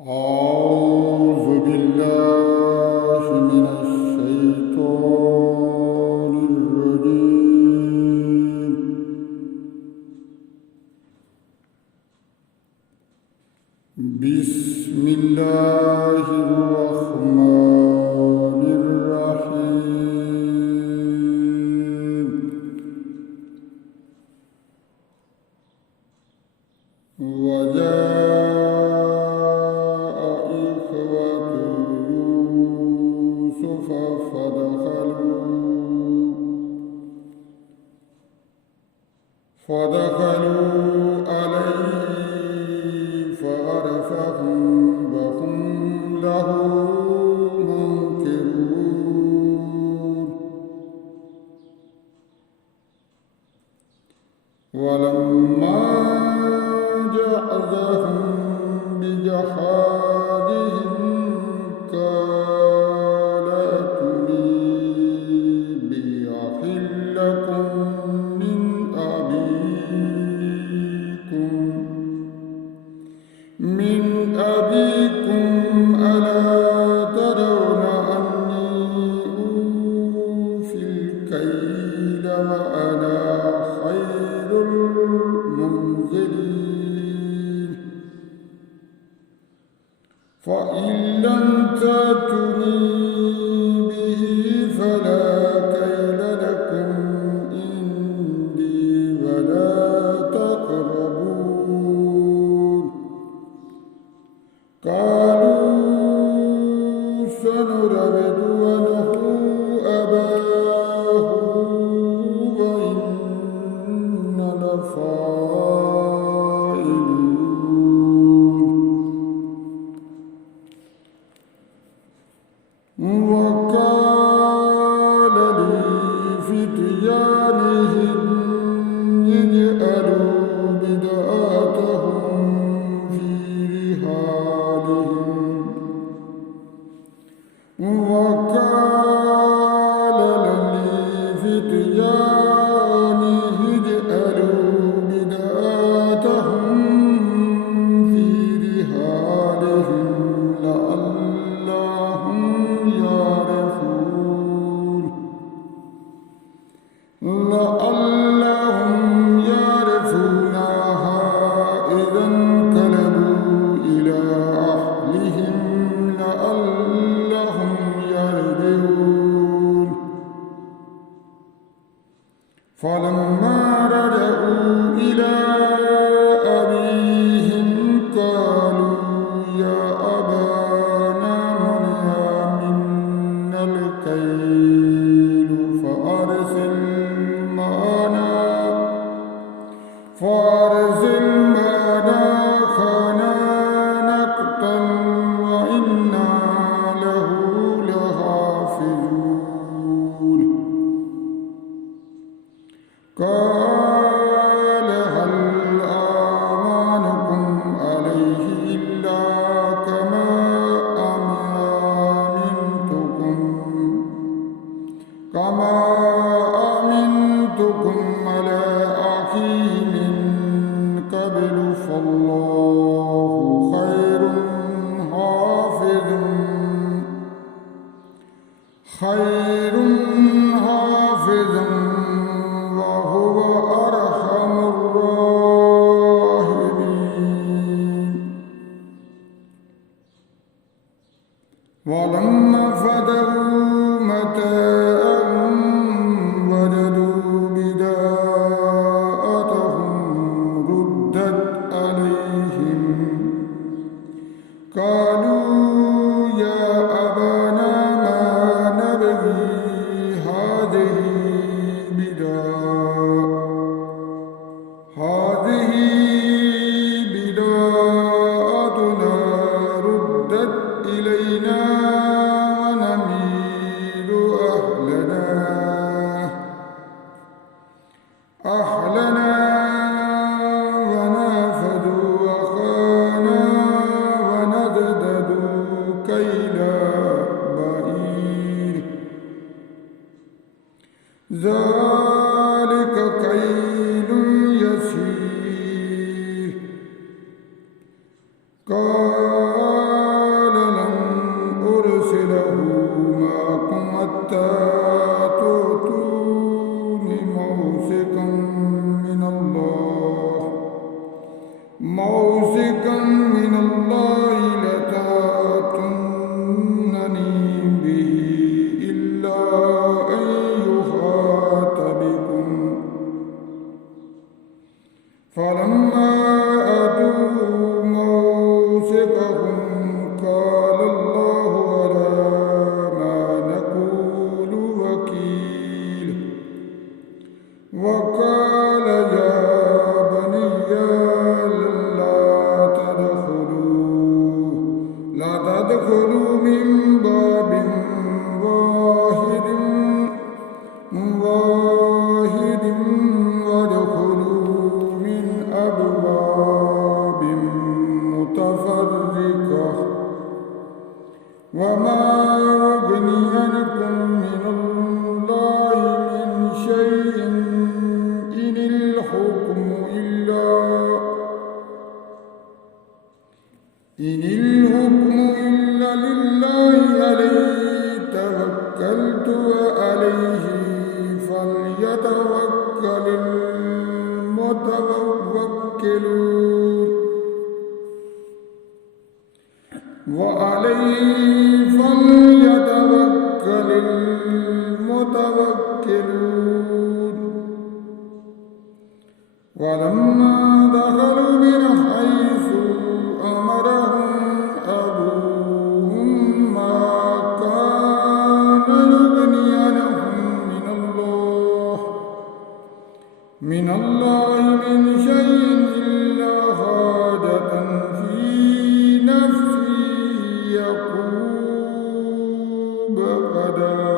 أعوذ بالله من الشيطان الرجيم. بسم الله الرحمن الرحيم. وجاء إخوة يوسف فدخلوا عليه فعرفهم وهم له منكرون. ولما جاءهم بجحادهم قال ائتوني بأخ لكم من أبيكم ألا ترون أني أوفي الكيل وأنا خير المنزلين. فإن لم تأتوني به فلا كيل لكم عندي ولا تقربون. قالوا سنراود عنه أباه وإنا لفاعلون. وقال لفتيانهم اجعلوا بضاعتهم في رحالهم. وقال لفتيانه اجعلوا بضاعتهم في رحالهم لعلهم يعرفونها إذا انقلبوا إلى أهلهم لعلهم يرجعون. فلما رجعوا إلى أبيهم قالوا يا أبانا منع منا الكيل فأرسل معنا أخانا نقتل وإنا له لحافظون. قال هل آمنكم عليه إلا كما أمنتكم على أخيه من قبل فالله خير حافظا وهو أرحم الراحمين. ولما فتحوا متاعهم وجدوا بضاعتهم ردت عليهم. قالوا يا أبانا ما نبغي هذه بضاعتنا ردت إلينا ونمير أهلنا ونافدوا أخانا ونزددوا كيل بعير. ذلك كيل يسير. قال لكم حتى تؤتون موثقا من الله لتأتونني به إلا أن يحاط بكم. فلما أتوا موثقهم قال الله على ما نقول وكيل. وقال يا بني لا تدخلوا من باب واحد وادخلوا من أبواب متفرقة وما أغني عنكم من الله من شيء إن الحكم إلا لله عليه توكلت وعليه فليتوكل المتوكلون. ولما دخلوا من حيث أمرهم أبوهم ما كان يغني عنهم من الله من شيء إلا حاجة في نفس يعقوب قضاها